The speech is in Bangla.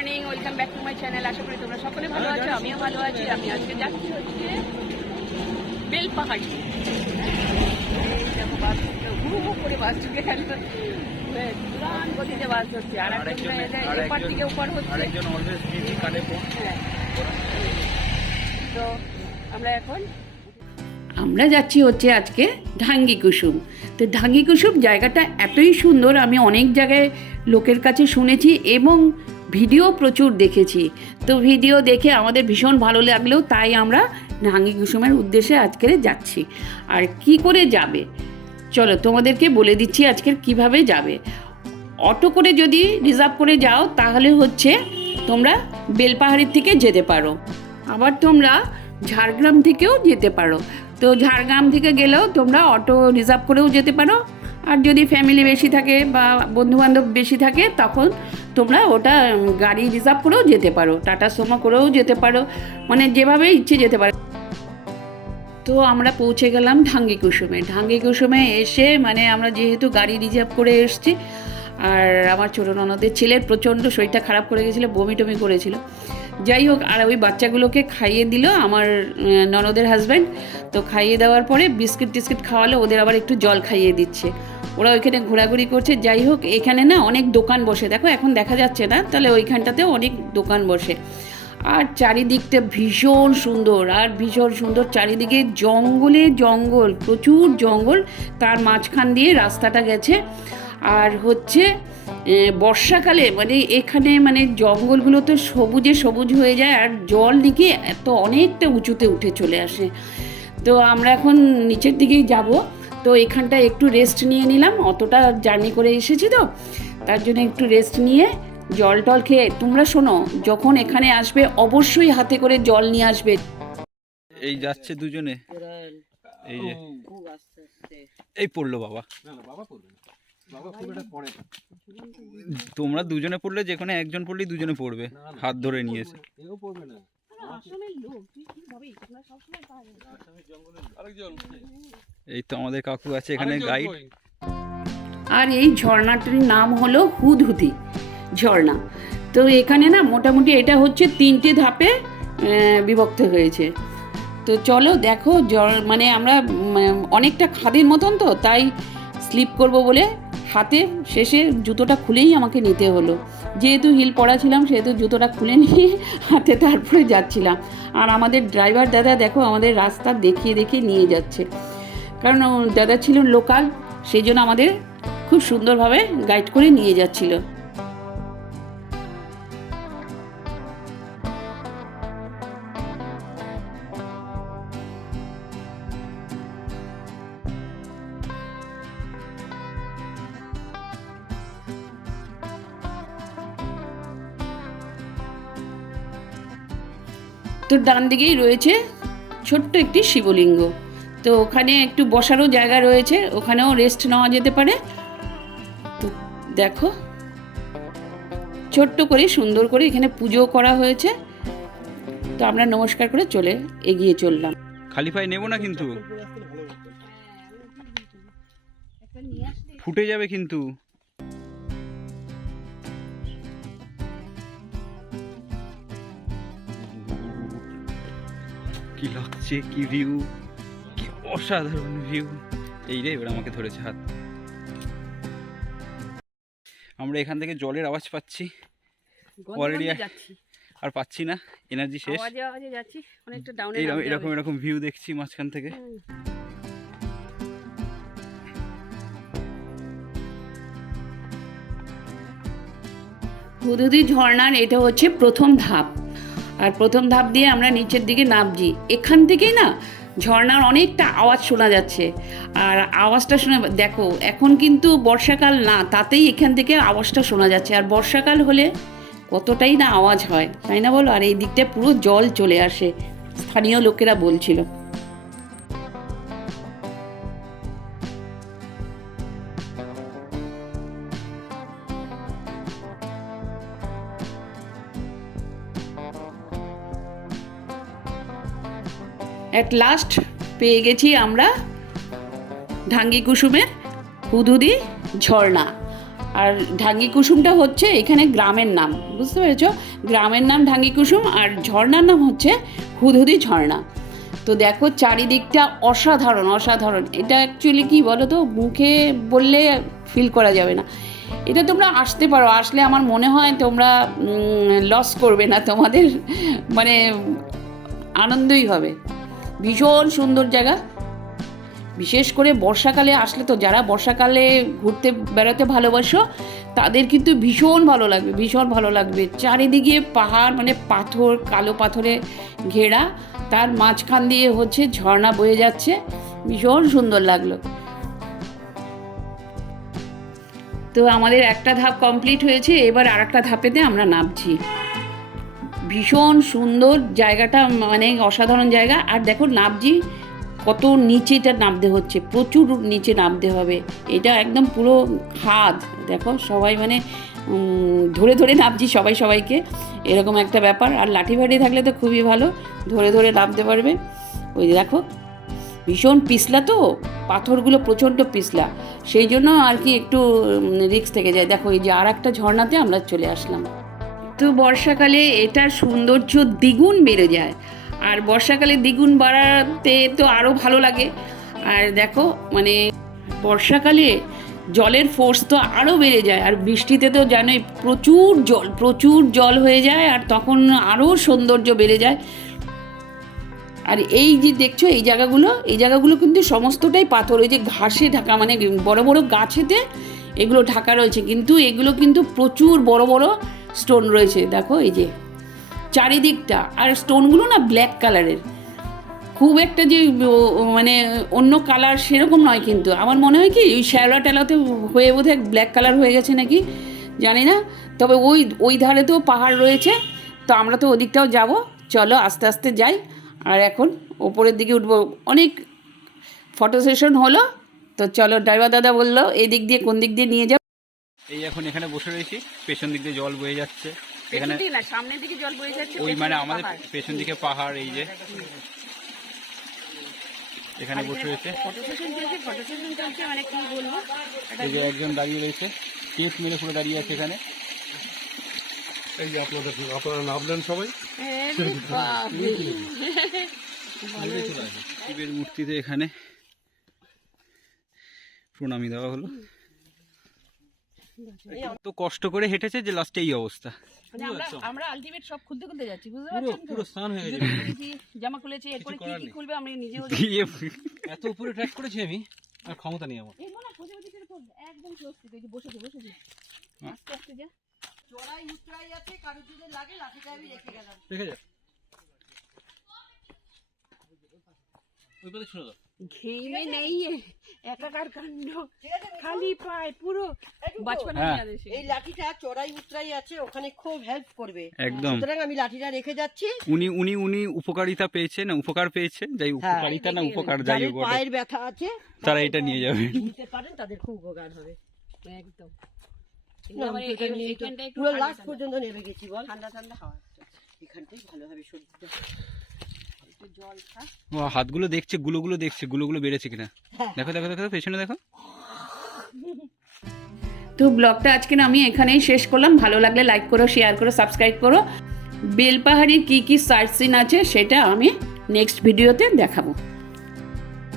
Morning, welcome back to my channel. আশা করি তোমরা সকলে ভালো আছো, আমিও ভালো আছি। আমি আজকে যাচ্ছি হচ্ছে বেলপাহাড়ি। করে বাস ঢুকে গেল, পুরান গতিতে বাস হচ্ছে। আর এপার দিকে উপর হচ্ছে। তো আমরা যাচ্ছি হচ্ছে আজকে ঢাঙ্গি কুসুম। তো ঢাঙ্গি কুসুম জায়গাটা এতই সুন্দর, আমি অনেক জায়গায় লোকের কাছে শুনেছি এবং ভিডিও প্রচুর দেখেছি। তো ভিডিও দেখে আমাদের ভীষণ ভালো লাগলো, তাই আমরা ঢাঙ্গি কুসুমের উদ্দেশ্যে আজকে যাচ্ছি। আর কি করে যাবে চলো তোমাদেরকে বলে দিচ্ছি আজকের কিভাবে যাবে। অটো করে যদি রিজার্ভ করে যাও তাহলে হচ্ছে তোমরা বেলপাহাড়ির থেকে যেতে পারো, আবার তোমরা ঝাড়গ্রাম থেকেও যেতে পারো। তো ঝাড়গ্রাম থেকে গেলেও তোমরা অটো রিজার্ভ করেও যেতে পারো, আর যদি ফ্যামিলি বেশি থাকে বা বন্ধুবান্ধব বেশি থাকে তখন তোমরা ওটা গাড়ি রিজার্ভ করেও যেতে পারো, টাটা সুমো করেও যেতে পারো, মানে যেভাবে ইচ্ছে যেতে পারো। তো আমরা পৌঁছে গেলাম ঢাঙ্গি কুসুমে। ঢাঙ্গি কুসুমে এসে মানে আমরা যেহেতু গাড়ি রিজার্ভ করে এসেছি, আর আমার ছোটো ননদের ছেলের প্রচণ্ড শরীরটা খারাপ করে গেছিলো, বমি টমি করেছিল। যাই হোক, আর ওই বাচ্চাগুলোকে খাইয়ে দিল আমার ননদের হাজব্যান্ড। তো খাইয়ে দেওয়ার পরে বিস্কিট টিস্কিট খাওয়ালো, ওদের আবার একটু জল খাইয়ে দিচ্ছে। ওরা ওইখানে ঘোরাঘুরি করছে। যাই হোক, এখানে না অনেক দোকান বসে, দেখো এখন দেখা যাচ্ছে না, তাহলে ওইখানটাতেও অনেক দোকান বসে। আর চারিদিকটা ভীষণ সুন্দর, আর ভীষণ সুন্দর চারিদিকে জঙ্গলে জঙ্গল, প্রচুর জঙ্গল, তার মাঝখান দিয়ে রাস্তাটা গেছে। আর হচ্ছে বর্ষাকালে মানে এখানে মানে জঙ্গলগুলো তো সবুজে সবুজ হয়ে যায়, আর জল দিকে এত অনেকটা উঁচুতে উঠে চলে আসে। তো আমরা এখন নিচের দিকেই যাব। তো এখানটা একটু রেস্ট নিয়ে নিলাম, অতটা জার্নি করে এসেছি তো তার জন্য একটু রেস্ট নিয়ে জল টল খেয়ে। তোমরা শোনো, যখন এখানে আসবে অবশ্যই হাতে করে জল নিয়ে আসবে। এই যাচ্ছে দুজনে, এই যে এই পড়লো বাবা। তোমরা দুজনে পড়লে, যে কোনো একজন পড়লেই দুজনে পড়বে, হাত ধরে নিয়েছে। এই তো আমাদের কাকু আছে এখানে গাইড। আর এই ঝর্ণাটির নাম হলো হুদহুদি ঝর্ণা। তো এখানে না মোটামুটি এটা হচ্ছে 3টে ধাপে বিভক্ত হয়েছে। তো চলো দেখো, মানে আমরা অনেকটা খাদের মতন, তো তাই স্লিপ করব বলে হাতে শেষে জুতোটা খুলেই আমাকে নিতে হলো। যেহেতু হিল পরা ছিলাম সেহেতু জুতোটা খুলে নিয়ে হাতে তারপরে যাচ্ছিলাম। আর আমাদের ড্রাইভার দাদা দেখো আমাদের রাস্তা দেখিয়ে দেখিয়ে নিয়ে যাচ্ছে, কারণ দাদা ছিল লোকাল, সেই জন্য আমাদের খুব সুন্দরভাবে গাইড করে নিয়ে যাচ্ছিল। তো ডান দিকেই রয়েছে ছোট্ট একটি শিবলিঙ্গ। তো ওখানে একটু বসারও জায়গা রয়েছে, ওখানেও রেস্ট নেওয়া যেতে পারে। তো দেখো ছোট্ট করে সুন্দর করে এখানে পুজো করা হয়েছে। তো আমরা নমস্কার করে এগিয়ে চললাম। খালি পায়ে নেবো না কিন্তু, ফুটে যাবে কিন্তু। কি লাগছে, কি ভিউ, কি অসাধারণ ভিউ। এই রে, এবার আমাকে ধরেছে হাত। আমরা এখান থেকে জলের আওয়াজ পাচ্ছি অলরেডি, আর পাচ্ছি না, এনার্জি শেষ। এরকম এরকম ভিউ দেখছি মাঝখান থেকে। হুদহুদি ঝর্ণার এটা হচ্ছে প্রথম ধাপ, আর প্রথম ধাপ দিয়ে আমরা নিচের দিকে নামছি। এখান থেকেই না ঝর্ণার অনেকটা আওয়াজ শোনা যাচ্ছে। আর আওয়াজটা শুনে দেখো, এখন কিন্তু বর্ষাকাল না, তাতেই এখান থেকে আওয়াজটা শোনা যাচ্ছে। আর বর্ষাকাল হলে কতটাই না আওয়াজ হয়, তাই না বলো? আর এই দিকটা পুরো জল চলে আসে, স্থানীয় লোকেরা বলছিল। অ্যাট লাস্ট পেয়ে গেছি আমরা ঢাঙ্গি কুসুমের হুদহুদি ঝর্ণা। আর ঢাঙ্গি কুসুমটা হচ্ছে এখানে গ্রামের নাম, বুঝতে পেরেছ? গ্রামের নাম ঢাঙ্গি কুসুম, আর ঝর্ণার নাম হচ্ছে হুদহুদি ঝর্ণা। তো দেখো চারিদিকটা অসাধারণ অসাধারণ। এটা অ্যাকচুয়ালি কি বলো তো, মুখে বললে ফিল করা যাবে না। এটা তোমরা আসতে পারো, আসলে আমার মনে হয় তোমরা লস করবে না, তোমাদের মানে আনন্দই হবে। ভীষণ সুন্দর জায়গা, বিশেষ করে বর্ষাকালে আসলে তো, যারা বর্ষাকালে ঘুরতে বেড়াতে ভালোবাসো তাদের কিন্তু ভীষণ ভালো লাগবে, ভীষণ ভালো লাগবে। চারিদিকে পাহাড়, মানে পাথর, কালো পাথরে ঘেরা, তার মাঝখান দিয়ে হচ্ছে ঝর্ণা বয়ে যাচ্ছে, ভীষণ সুন্দর লাগলো। তো আমাদের একটা ধাপ কমপ্লিট হয়েছে, এবার আর একটা ধাপেতে আমরা নামছি। ভীষণ সুন্দর জায়গাটা, মানে অসাধারণ জায়গা। আর দেখো নামছি কত নিচেটা নামতে হচ্ছে, প্রচুর নিচে নামতে হবে। এটা একদম পুরো খাদ, দেখো সবাই মানে ধরে ধরে নামছি সবাই সবাইকে, এরকম একটা ব্যাপার। আর লাঠি ফাঠি থাকলে তো খুবই ভালো, ধরে ধরে নামতে পারবে। ওই দেখো ভীষণ পিছলা, তো পাথরগুলো প্রচণ্ড পিছলা, সেই জন্য আর কি একটু রিস্ক থেকে যায়। দেখো এই যে আর একটা ঝর্ণাতে আমরা চলে আসলাম। তো বর্ষাকালে এটার সৌন্দর্য দ্বিগুণ বেড়ে যায়, আর বর্ষাকালে দ্বিগুণ বাড়াতে তো আরও ভালো লাগে। আর দেখো মানে বর্ষাকালে জলের ফোর্স তো আরও বেড়ে যায়, আর বৃষ্টিতে তো জানোই প্রচুর জল হয়ে যায়, আর তখন আরও সৌন্দর্য বেড়ে যায়। আর এই যে দেখছো এই জায়গাগুলো কিন্তু সমস্তটাই পাথর, ওই যে ঘাসে ঢাকা, মানে বড় বড় গাছেতে এগুলো ঢাকা রয়েছে, কিন্তু এগুলো কিন্তু প্রচুর বড় বড় স্টোন রয়েছে। দেখো এই যে চারিদিকটা, আর স্টোনগুলো না ব্ল্যাক কালারের, খুব একটা যে মানে অন্য কালার সেরকম নয়, কিন্তু আমার মনে হয় কি ওই শ্যাওলা টেলাতে হয়ে বোধহয় ব্ল্যাক কালার হয়ে গেছে নাকি জানি না। তবে ওই ধারেতেও পাহাড় রয়েছে, তো আমরা তো ওদিকটাও যাব, চলো আস্তে আস্তে যাই। আর এখন ওপরের দিকে উঠবো, অনেক ফটো সেশন হলো, তো চলো ড্রাইভার দাদা বললো এই দিক দিয়ে কোন দিক দিয়ে নিয়ে যাও। এই এখন এখানে বসে রয়েছি, পেছন দিক দিয়ে জল বয়ে যাচ্ছে, এখানে সামনের দিকে জল বয়ে যাচ্ছে, ওই মানে আমাদের পেছন দিকে পাহাড়। এই যে এখানে বসে রয়েছে, মানে কি বলবো, এই যে একজন দাঁড়িয়ে রয়েছে, কেস মেরে পুরো দাঁড়িয়ে আছে এখানে। এই যে আপনারা নামলেন সবাই। শিবের মূর্তিতে এখানে প্রণামী দেওয়া হলো। তো কষ্ট করে হেঁটেছে যে লাস্টে এই অবস্থা। আমরা আলটিমেট সব খুলতে খুলতে যাচ্ছি, বুঝতে পারছেন? পুরো স্নান হয়ে গেছে, জামা খুলেছি, এরপরে কি খুলবে আমি নিজেও এত উপরে ট্র্যাক করেছি আমি, আর ক্ষমতা নেই আমার। একদম স্বস্তি, বসেছে আস্তে আস্তে যা চড়াই উতরাই আছে, কারো যদি লাগে লাঠিটা আমি রেখে গেলাম, রেখে যা ওই পাশে শুনে দাও। ঘেমে নেই, একাকার কাণ্ড, খালি পায় পুরো বাচপানা আদেশে। এই লাঠিটা চড়াই উতরাই আছে, ওখানে খুব হেল্প করবে একদম। সুতরাং আমি লাঠিটা রেখে যাচ্ছি। উনি উপকারিতা পেয়েছে না, উপকার পেয়েছে, যাই উপকারিতা না উপকার যাই হোক, পায়ের ব্যথা আছে তারা এটা নিয়ে যাবে, নিতে পারেন, তাদের খুব উপকার হবে। একদম পুরো লাস্ট পর্যন্ত নেমে গেছি, বল ঠান্ডা ঠান্ডা হাওয়া, এখানটাই ভালোভাবে শরীরটা। হাতগুলো দেখছে, গুলোগুলো দেখছে, গুলোগুলো বেড়েছে কিনা। দেখো দেখো দেখো পেছনে দেখো। তো ব্লগটা আজকে আমি এখানেই শেষ করলাম। ভালো লাগলে লাইক করো, শেয়ার করো, সাবস্ক্রাইব করো। বেলপাহাড়ির কী কী সাইট সিন আছে সেটা আমি নেক্সট ভিডিওতে দেখাবো।